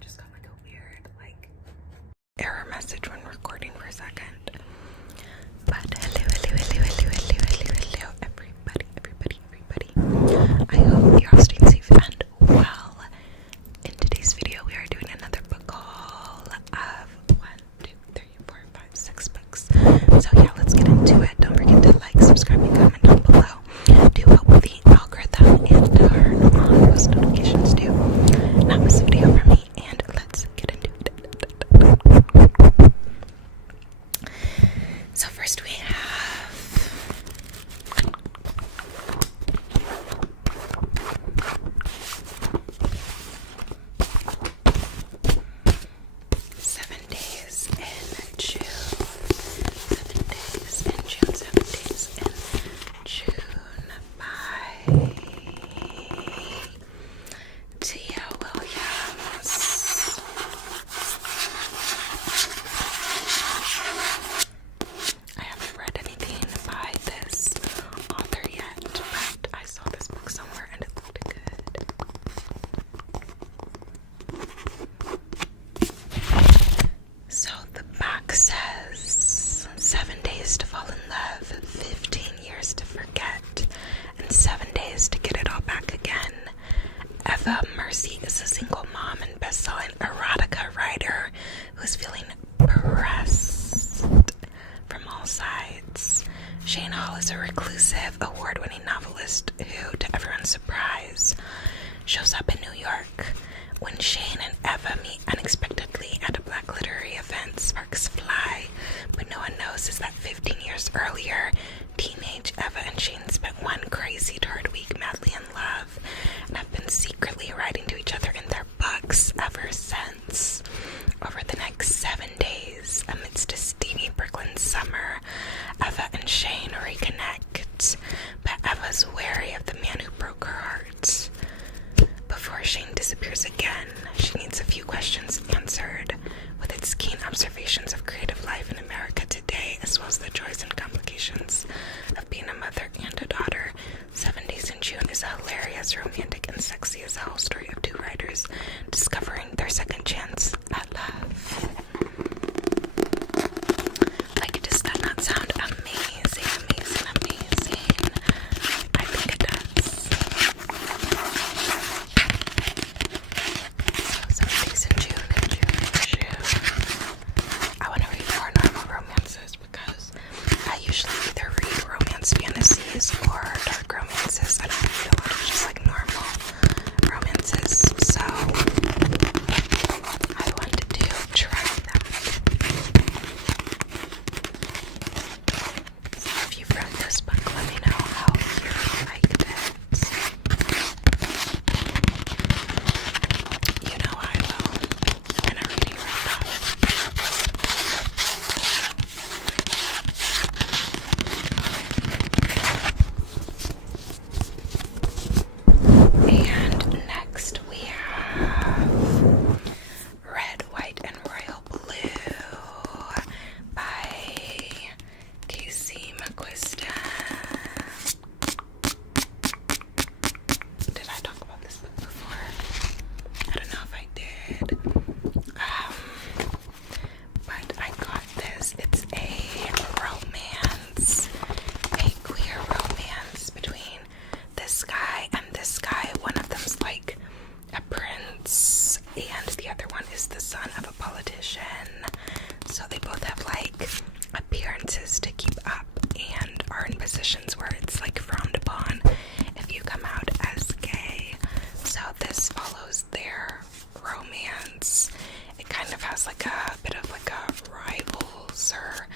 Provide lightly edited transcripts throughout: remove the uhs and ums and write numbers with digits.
just got like a weird error message when recording for a second. But hello, everybody. I hope you're all staying safe and well. In today's video, we are doing another book haul of 1, 2, 3, 4, 5, 6 books. So yeah, let's get into it. Don't forget to like, subscribe, and comment down below to help with the algorithm and turn on post notifications too. Not miss a video from me, and let's get into it. So first we have 7 Days in June. 7 Days in June. 7 Days in June by Tia Williams. I haven't read anything by this author yet, but I saw this book somewhere and it looked good. So the back says 7 days to fall in love, 15 years to forget, and 7 days to get it all back again. Eva Mercy is a single mom and best-selling erotica writer who is feeling pressed from all sides. Shane Hall is a reclusive, award-winning novelist who, to everyone's surprise, shows up in New York. When Shane and Eva meet unexpectedly at a black literary event, sparks fly. But no one knows is that 15 years earlier, teenage Eva and Shane spent one crazy dark week madly in love and have been secretly writing to each other in their books ever since. Over the next 7 days, amidst a steamy Brooklyn summer, Eva and Shane reconnect, but Eva's wary of the man who broke her heart. Before Shane disappears again, she needs a few questions answered, with its keen observations of creative life in America today, as well as the joys and complications of being a mother and a daughter. 7 Days in June is a hilarious, romantic, and sexy as a whole story of two writers discovering their second chance at love. Like, does that not sound amazing? I think it does. So 7 Days in June. I want to read more normal romances because I usually either read romance fantasies or dark romances. I don't read a lot of just normal romances, so I wanted to try them. So if you've read this book, let me know how you liked it. You know I will in a reading right now. And next we have Red, White, and Royal Blue by Casey McQuiston. Did I talk about this book before? I don't know if I did. But I got this. It's a romance, a queer romance between this guy and this guy. One of them's like a prince, and the other one is the son of a politician. So they both have appearances to keep up and are in positions where it's frowned upon if you come out as gay. So this follows their romance. It kind of has a bit of a rivals or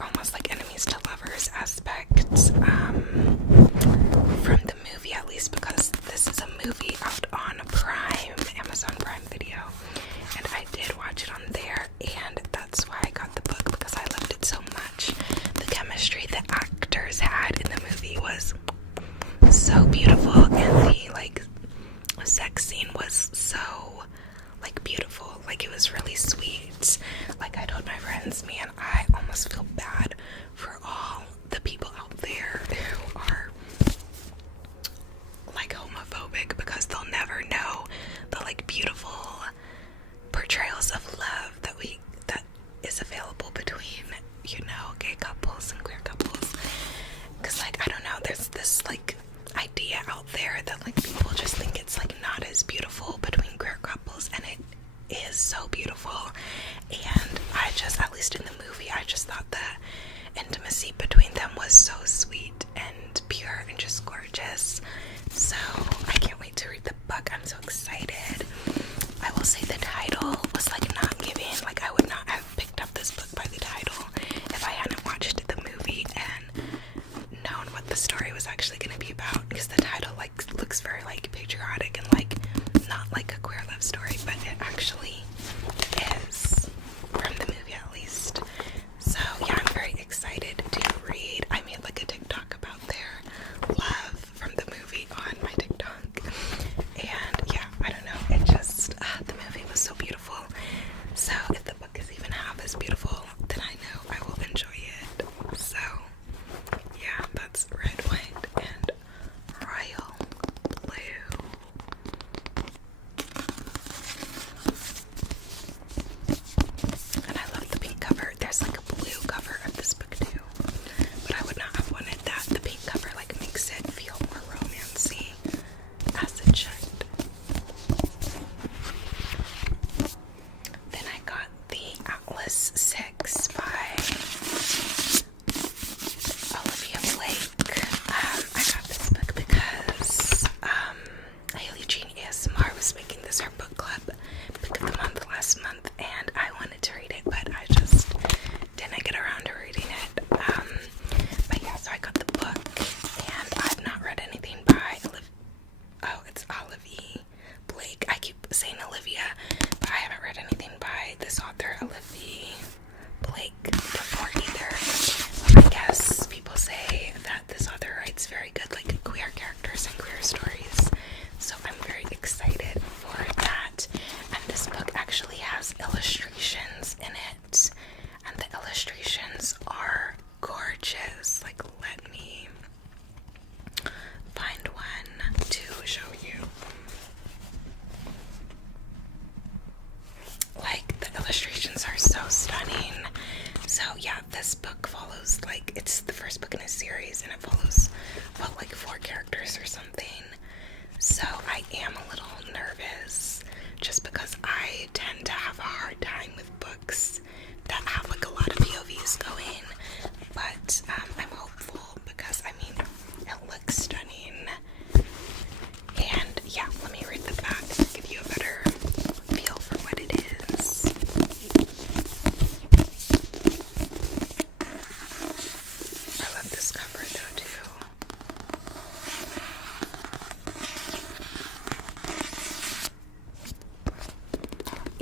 almost enemies to lovers aspect from the movie, at least, because this is a movie out on Prime, Amazon Prime Video, and I did watch it on there, and that's why I got the book, because I loved it so much. The chemistry the actors had in the movie was so beautiful, and the sex scene was so beautiful. It was really sweet. I told my friends, man, I almost feel bad for all the people out there who are homophobic, because they'll never know the beautiful portrayals of love that is available between, you know, gay couples and queer couples. Because, like, I don't know, there's this, like, idea out there that, like, people just think it's, like, not as beautiful between queer couples, and it is so beautiful. And I just, at least in the movie, I just thought the intimacy between them was so sweet and pure and just gorgeous. So I can't wait to read the book. I'm so excited. I will say the title was, like, not giving. Like, I would not have picked up this book by the title if I hadn't watched the movie and known what the story was actually going to be about, because the title, like, looks very, like, patriotic and, like, not like a queer love story, but it actually is, from the movie at least. So yeah, I'm very excited to read. I made, like, a TikTok about their love from the movie on my TikTok, and yeah, I don't know, it just, the movie was so beautiful. So if the book is even half as beautiful, then I know I will enjoy it. So yeah, that's red, white, and royal blue. And I love the pink cover. There's, like, a blue cover of this book too, but I would not have wanted that. The pink cover, like, makes it feel more romancy, as it should. Then I got the Atlas 6 by Sylvia Plath. I got this book because Haley Jean ASMR was making this her book club pick of the month last month, and I wanted to read it, but I just didn't get around to reading it. But yeah, so I got the book, and I've not read anything by it's Olivia Blake. I keep saying Olivia, but I haven't read anything by this author, Olivia Blake, before either. I guess people say that this author writes very good, like, queer characters and queer stories, so I'm very excited for that. And this book actually has illustrations in it, and the illustrations are gorgeous. Like, let me find one to show you. Like, the illustrations are so stunning. So yeah, this book follows, like, it's the first book in a series, and it follows, what, like 4 characters or something. So I am a little nervous, just because I tend to have a hard time with books that have, like, a lot of POVs going. But I'm hopeful, because I mean, it looks stunning. And yeah, let me read the back to give you a better feel for what it is. I love this cover though too.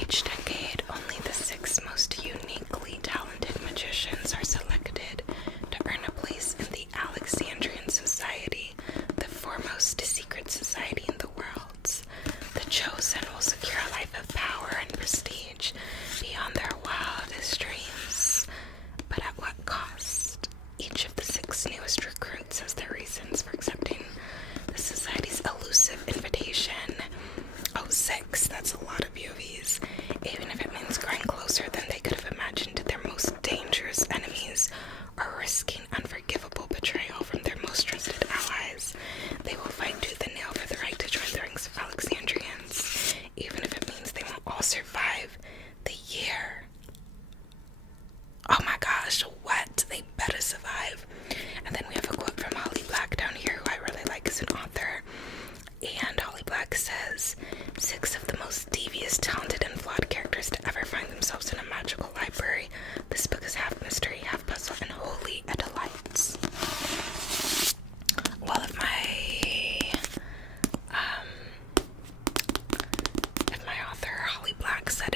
Each decade, only the 6 most uniquely talented magicians are selected to earn a place in the Alexandrian Society, the foremost secret society in the world. The chosen will secure a life of power and prestige beyond their wildest dreams. But at what cost? Each of the 6 newest recruits has their reasons for accepting the society's elusive invitation. Oh, 6, that's a lot of UVs. Even if it means growing closer than they could have imagined to their most dangerous enemies, or risking unforgivable betrayal from their most trusted allies, they will fight tooth and nail for the right to join the ranks of Alexandrians, even if it means they won't all survive the year. Oh my gosh, what? They better survive. And then we have a quote from Holly Black down here, who I really like as an author. And Holly Black says, 6 of the most devious, talented, and flawed characters to ever find themselves in a magical library. This book is half mystery, half puzzle, and wholly a delight. Well, if my author Holly Black said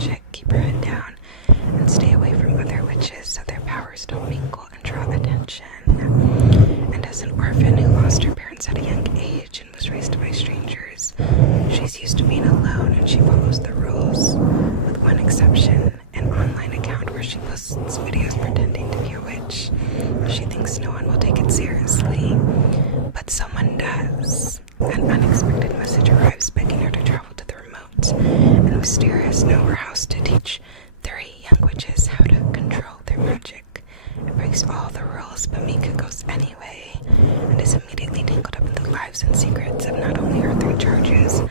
magic, keep her head down, and stay away from other witches so their powers don't mingle and draw attention. And as an orphan who lost her parents at a young age and was raised by strangers, she's used to being alone and she follows the rules, with one exception, an online account where she posts videos pretending to be a witch. She thinks no one will take it seriously, but someone does. An unexpected message arrives begging her to travel to the remote and mysterious nowhere house to teach 3 young witches how to control their magic. It breaks all the rules, but Mika goes anyway, and is immediately tangled up in the lives and secrets of not only her 3 charges,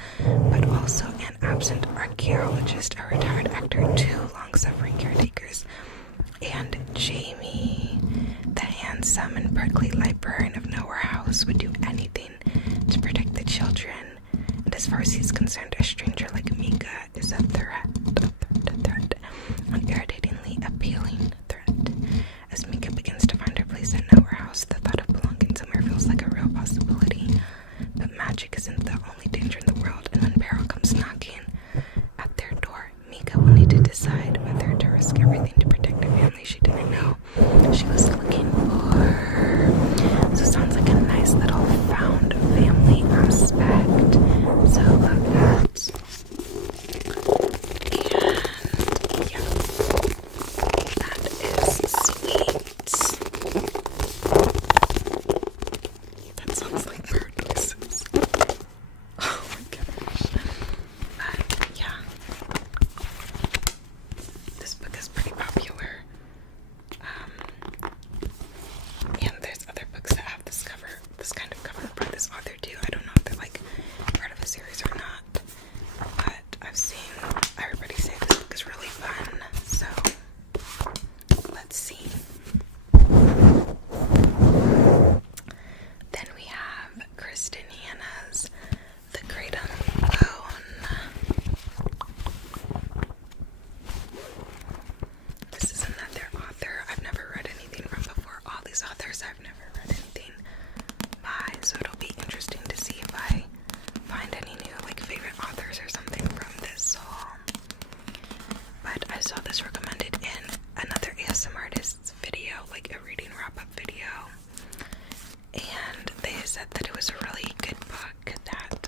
but also an absent archaeologist, a retired actor, 2 long-suffering caretakers, and Jamie, the handsome and prickly librarian of Nowhere House, would do anything to protect the children. And as far as he's concerned, a stranger like Mika is a threat, an irritatingly appealing threat. As Mika begins to find her place at Nowhere House, the thought of belonging somewhere feels like a real possibility. But magic isn't the only danger in the world, and when peril comes knocking at their door, Mika will need to decide whether to risk everything to protect a family she didn't know she was looking for. So sounds like a nice little found family aspect. So love that. And yeah, that is sweet. That sounds like bird noises. Oh my gosh. But yeah, this book is pretty popular. And there's other books that have this kind of cover by this author too. I don't know if they're like part of a series or not, but I've seen everybody say this book is really fun. So let's see. Then we have Kristen Hanna's The Great Unknown. This is another author I've never read anything from before. All these authors I've never read anything by, so it'll be interesting to see if I find any new like favorite authors or something from this haul. But I saw this recommended in another ASMR artist's video, like a reading wrap-up video, and they said that it was a really good book that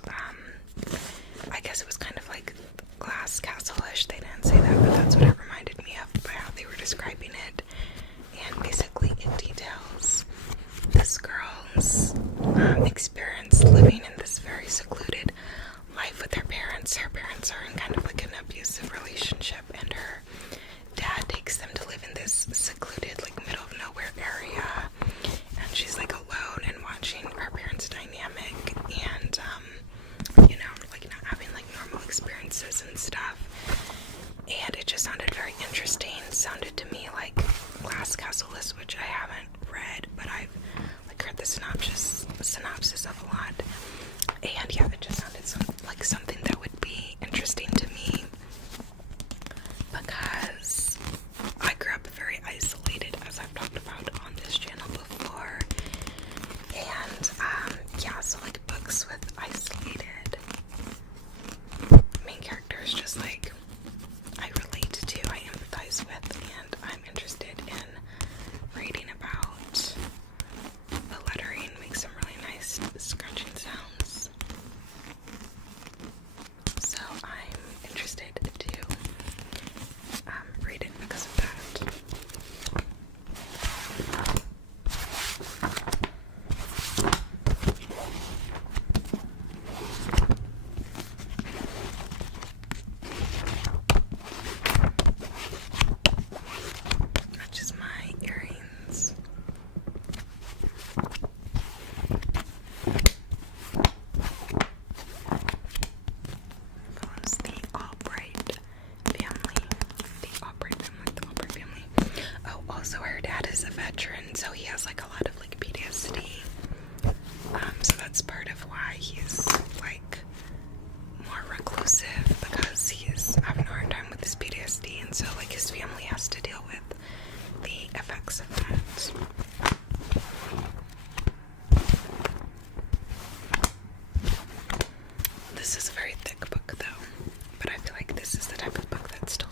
I guess it was kind of like Glass Castle-ish. They didn't say that, but that's what it reminded me of by how they were describing it. And basically it details this girl's experience living in this very secluded life with her parents. Her parents are in kind of like an abusive relationship, and her dad takes them to live in this secluded, like middle of nowhere area, and she's like alone and watching her parents' dynamic, and you know, like not having like normal experiences and stuff. And it just sounded very interesting. It sounded to me like Glass Castle-ish, which I haven't read, but I've like heard the synopsis of a lot. And yeah, it just sounded like something that would be interesting to me, because I grew up very isolated, as I've talked about on this channel before. And yeah, so like books with isolated main characters, just like I relate to, I empathize with, and I'm interested in reading about. The lettering makes some really nice scratching sounds, so I'm interested to read it because of that. Matches my earrings. Follows the Albright family. The Albright family. Oh, also her dad is a veteran, so he has like a lot of like PTSD. So that's part of why he's like more reclusive, because he's having a hard time with his PTSD, and so like his family has to deal with the effects of that. This is a very thick book though, but I feel like this is the type of book that still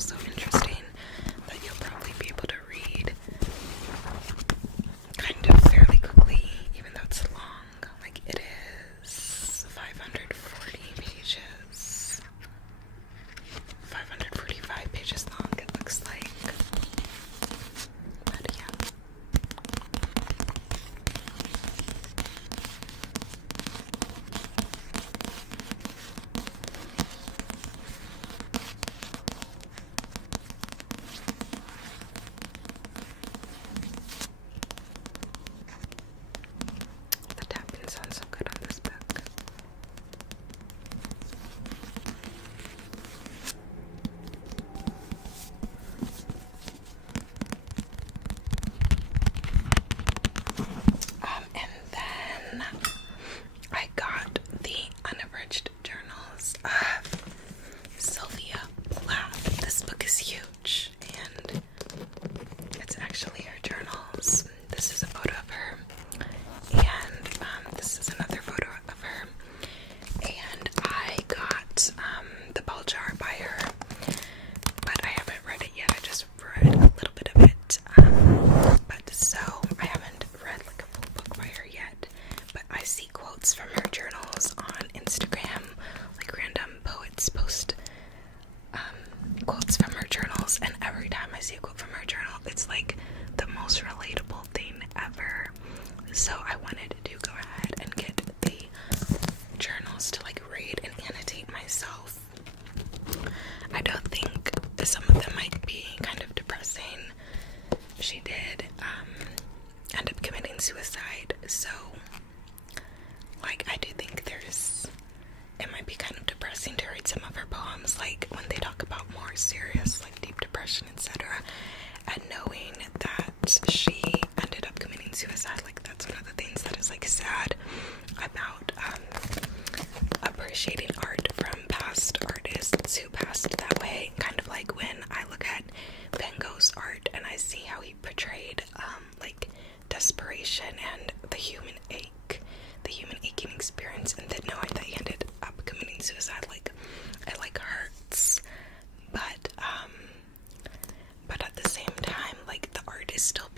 be kind of depressing. She did end up committing suicide, so like I do think it might be kind of depressing to read some of her poems, like when they talk about more serious, like deep depression, etc. And knowing that she ended up committing suicide, like that's one of the things that is like sad about appreciating art from past artists who passed that way. Kind of like when I look at Van Gogh's art and I see how he portrayed like desperation and the human aching experience, and then knowing that he ended up committing suicide, like it like hurts. But at the same time, like the art is still